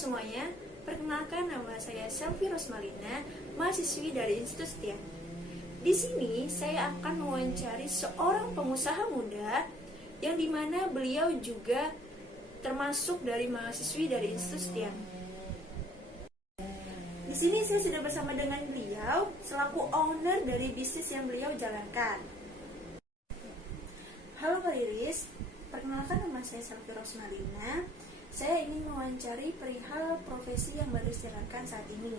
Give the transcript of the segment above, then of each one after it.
semuanya, perkenalkan nama saya Selvi Rosmalina, mahasiswi dari Institut Setia. Di sini saya akan mewawancari seorang pengusaha muda yang dimana beliau juga termasuk dari mahasiswi dari Institut Setia. Di sini saya sudah bersama dengan beliau selaku owner dari bisnis yang beliau jalankan. Halo Mbak Iris, perkenalkan nama saya Selvi Rosmalina. Saya ingin mewawancari perihal profesi yang Mbak Iris jalankan saat ini.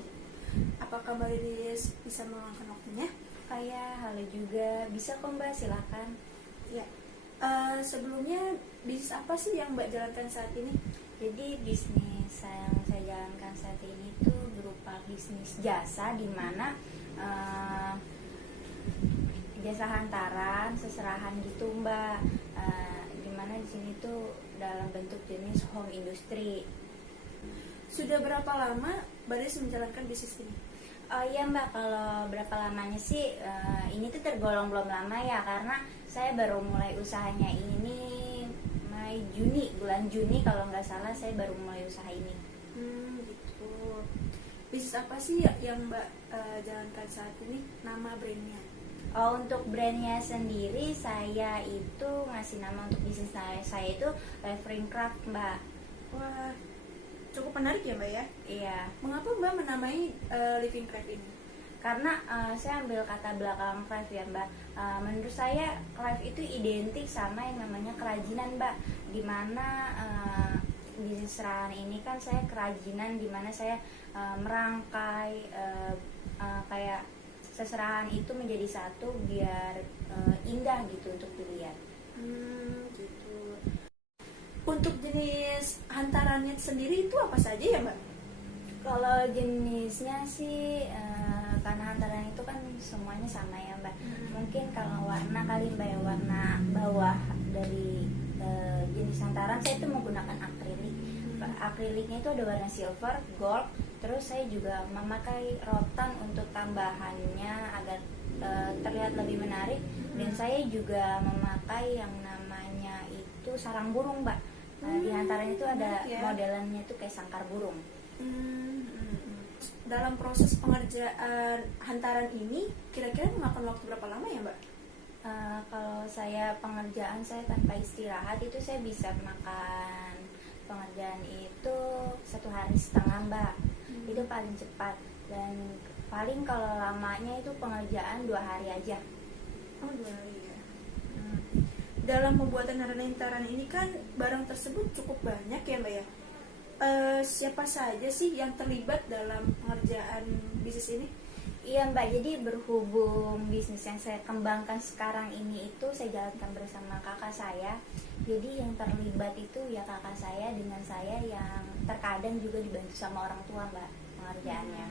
Apakah Mbak Iris bisa meluangkan waktunya? Halo juga, bisa kok Mbak, silakan. Ya. Sebelumnya bisnis apa sih yang Mbak jalankan saat ini? Jadi bisnis yang saya jalankan saat ini itu berupa bisnis jasa, di mana jasa hantaran, seserahan gitu Mbak. Di mana di sini tuh dalam bentuk jenis home industry. Sudah berapa lama Mbak Iris menjalankan bisnis ini? Oh iya Mbak, kalau berapa lamanya sih, ini tuh tergolong belum lama ya, karena saya baru mulai usahanya ini bulan Juni kalau nggak salah saya baru mulai usaha ini. Gitu. Bisnis apa sih yang Mbak jalankan saat ini? Nama brandnya? Oh, untuk brandnya sendiri saya itu ngasih nama untuk bisnis saya itu Living Craft Mbak. Wah, cukup menarik ya Mbak ya? Iya. Mengapa Mbak menamai Living Craft ini? Karena saya ambil kata belakang craft ya Mbak. Menurut saya craft itu identik sama yang namanya kerajinan Mbak. Dimana bisnis serahan ini kan saya kerajinan, dimana saya merangkai kayak seserahan itu menjadi satu biar indah gitu untuk dilihat. Gitu. Untuk jenis hantarannya sendiri itu apa saja ya Mbak? Kalau jenisnya sih karena hantaran itu kan semuanya sama ya Mbak. Mungkin kalau warna kali Mbak ya, warna bawah dari jenis hantaran saya itu menggunakan akrilik. Akriliknya itu ada warna silver, gold. Terus saya juga memakai rotan untuk tambahannya agar terlihat lebih menarik. Dan saya juga memakai yang namanya itu sarang burung Mbak. Di hantaran itu ada modelannya itu kayak sangkar burung. Dalam proses pengerjaan hantaran ini kira-kira memakan waktu berapa lama ya Mbak? Kalau saya pengerjaan saya tanpa istirahat itu saya bisa makan pengerjaan itu 1,5 hari Mbak. Itu paling cepat, dan paling kalau lamanya itu pengerjaan 2 hari aja. Oh, 2 hari ya. Dalam pembuatan hantaran ini kan barang tersebut cukup banyak ya Mbak ya. Siapa saja sih yang terlibat dalam pengerjaan bisnis ini? Iya Mbak, jadi berhubung bisnis yang saya kembangkan sekarang ini itu saya jalankan bersama kakak saya. Jadi yang terlibat itu ya kakak saya dengan saya, yang terkadang juga dibantu sama orang tua Mbak pengerjaannya.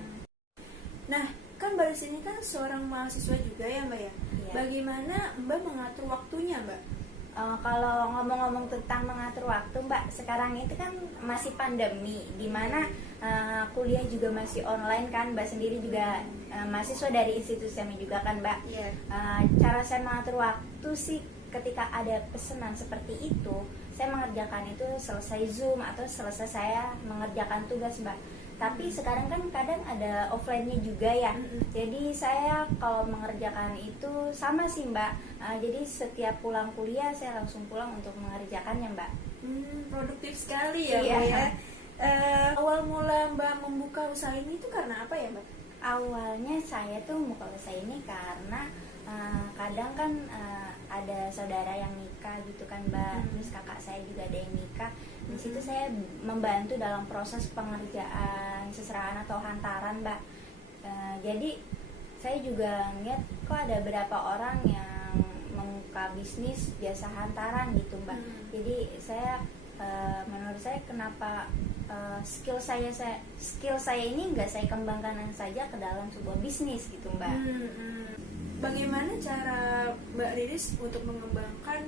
Nah, kan Mbak di sini kan seorang mahasiswa juga ya Mbak ya. Iya. Bagaimana Mbak mengatur waktunya Mbak? Kalau ngomong-ngomong tentang mengatur waktu Mbak, sekarang itu kan masih pandemi, dimana kuliah juga masih online kan. Mbak sendiri juga mahasiswa dari institusi kami juga kan Mbak. Yeah. Cara saya mengatur waktu sih, ketika ada pesanan seperti itu, saya mengerjakan itu selesai Zoom atau selesai saya mengerjakan tugas Mbak. Tapi sekarang kan kadang ada offline-nya juga ya. Jadi saya kalau mengerjakan itu sama sih Mbak. Jadi setiap pulang kuliah saya langsung pulang untuk mengerjakannya Mbak. Produktif sekali ya Iya. Mbak ya. Awal mula Mbak membuka usaha ini itu karena apa ya Mbak? Awalnya saya tuh membuka usaha ini karena kadang kan ada saudara yang nikah gitu kan Mbak. Terus kakak saya juga ada yang nikah. Di situ saya membantu dalam proses pengerjaan seserahan atau hantaran Mbak. Jadi saya juga ngeliat kok ada beberapa orang yang membuka bisnis jasa hantaran gitu Mbak. Jadi saya menurut saya kenapa skill saya ini nggak saya kembangkan saja ke dalam sebuah bisnis gitu Mbak. Bagaimana cara Mbak Riris untuk mengembangkan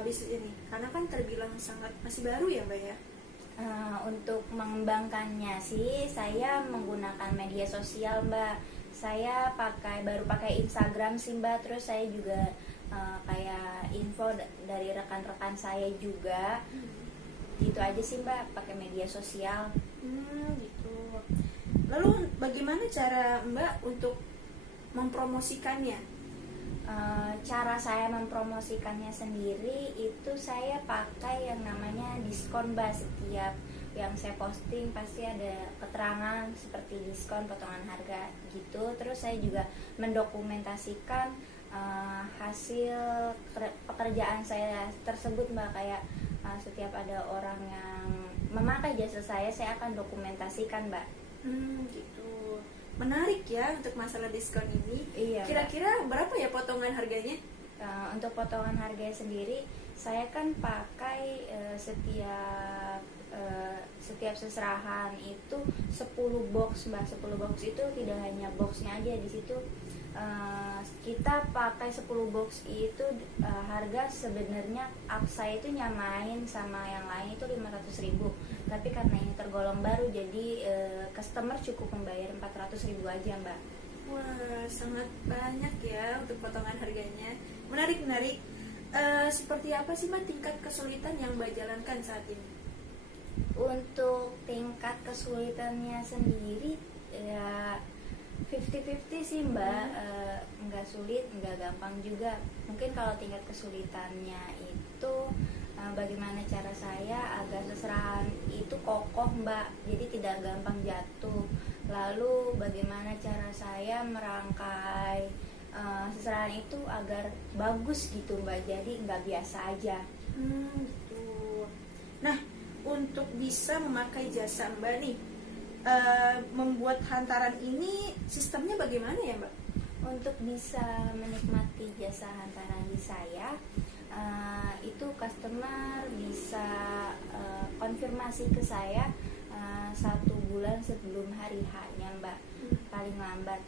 bisnis ini? Karena kan terbilang sangat masih baru ya Mbak ya. Untuk mengembangkannya sih saya menggunakan media sosial Mbak. Saya baru pakai Instagram sih Mbak. Terus saya juga kayak info dari rekan-rekan saya juga. Gitu aja sih Mbak, pakai media sosial. Gitu. Lalu bagaimana cara Mbak untuk mempromosikannya? Cara saya mempromosikannya sendiri itu saya pakai yang namanya diskon Mbak. Setiap yang saya posting pasti ada keterangan seperti diskon, potongan harga gitu. Terus saya juga mendokumentasikan hasil pekerjaan saya tersebut Mbak. Kayak setiap ada orang yang memakai jasa saya akan dokumentasikan Mbak. Gitu. Menarik ya untuk masalah diskon ini. Iya, kira-kira berapa ya potongan harganya? Untuk potongan harganya sendiri saya kan pakai setiap seserahan itu 10 box Mbak. 10 box itu tidak hanya boxnya aja, di situ kita pakai 10 box itu harga sebenarnya saya itu nyamain sama yang lain itu 500.000, tapi karena ini tergolong baru jadi customer cukup membayar 400.000 aja Mbak. Wah, sangat banyak ya untuk potongan harganya. Menarik. Seperti apa sih Mbak tingkat kesulitan yang Mbak jalankan saat ini? Untuk tingkat kesulitannya sendiri ya 50-50 sih Mbak. Nggak sulit, nggak gampang juga. Mungkin kalau tingkat kesulitannya itu bagaimana cara saya agar seserahan itu kokoh Mbak, jadi tidak gampang jatuh. Lalu bagaimana cara saya merangkai seserahan itu agar bagus gitu Mbak, jadi nggak biasa aja. Gitu. Nah, untuk bisa memakai jasa Mbak nih, membuat hantaran ini sistemnya bagaimana ya Mbak? Untuk bisa menikmati jasa hantaran di saya, itu customer bisa konfirmasi ke saya 1 bulan sebelum hari H-nya Mbak, paling lambat.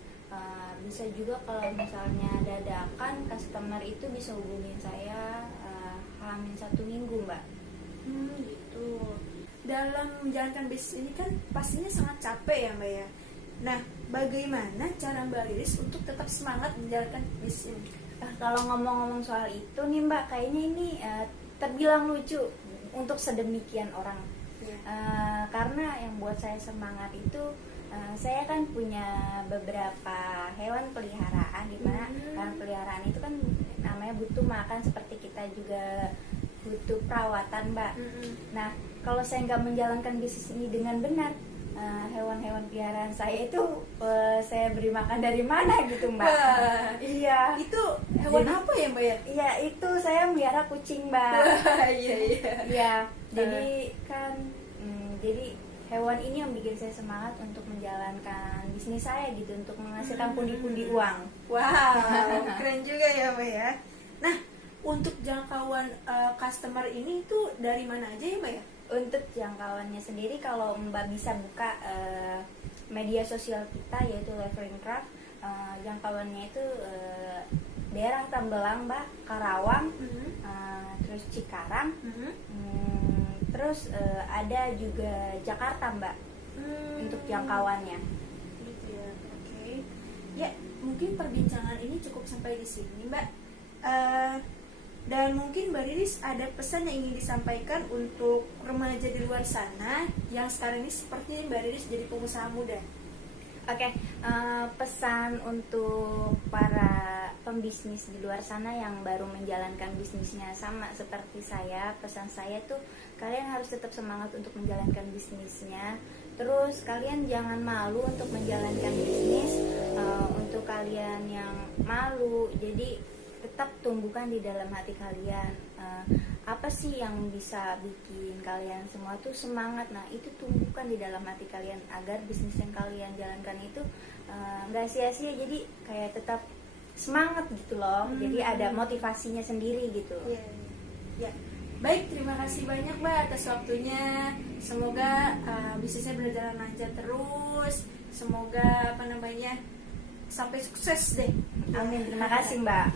Bisa juga kalau misalnya dadakan, customer itu bisa hubungin saya hamin 1 minggu Mbak. Gitu. Dalam menjalankan bisnis ini kan pastinya sangat capek ya Mbak ya. Nah, bagaimana cara Mbak Riris untuk tetap semangat menjalankan bisnis ini? Kalau ngomong-ngomong soal itu nih Mbak, kayaknya ini terbilang lucu untuk sedemikian orang. Karena yang buat saya semangat itu saya kan punya beberapa hewan peliharaan, dimana hewan peliharaan itu kan namanya butuh makan seperti kita juga butuh perawatan Mbak. Nah, kalau saya nggak menjalankan bisnis ini dengan benar, hewan-hewan peliharaan saya itu saya beri makan dari mana gitu Mbak. Iya. Itu hewan apa ya Mbak ya? Iya, itu saya melihara kucing Mbak. Iya. Jadi kan jadi hewan ini yang bikin saya semangat untuk menjalankan bisnis saya gitu, untuk menghasilkan pundi-pundi uang. Wow, keren juga ya Mbak ya. Nah, untuk jangkauan customer ini itu dari mana aja ya Mbak ya? Untuk jangkauannya sendiri, kalau Mbak bisa buka media sosial kita yaitu Levering Craft, jangkauannya itu daerah Tambelang Mbak, Karawang, terus Cikarang, terus ada juga Jakarta Mbak untuk jangkauannya. Gitu ya, oke. Ya, mungkin perbincangan ini cukup sampai di sini Mbak. Dan mungkin Mbak Riris ada pesan yang ingin disampaikan untuk remaja di luar sana yang sekarang ini seperti Mbak Riris jadi pengusaha muda. Oke, pesan untuk para pembisnis di luar sana yang baru menjalankan bisnisnya sama seperti saya, pesan saya tuh kalian harus tetap semangat untuk menjalankan bisnisnya. Terus kalian jangan malu untuk menjalankan bisnis. Untuk kalian yang malu, jadi tetap tumbuhkan di dalam hati kalian apa sih yang bisa bikin kalian semua tuh semangat. Nah, itu tumbuhkan di dalam hati kalian agar bisnis yang kalian jalankan itu nggak sia-sia, jadi kayak tetap semangat gitu loh. Jadi ada motivasinya sendiri gitu. Ya. Baik, terima kasih banyak Mbak atas waktunya. Semoga bisnisnya berjalan lancar terus. Semoga sampai sukses deh. Amin. Terima kasih Mbak.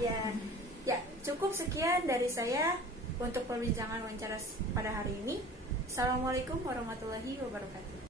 Ya, cukup sekian dari saya untuk perbincangan wawancara pada hari ini. Assalamualaikum warahmatullahi wabarakatuh.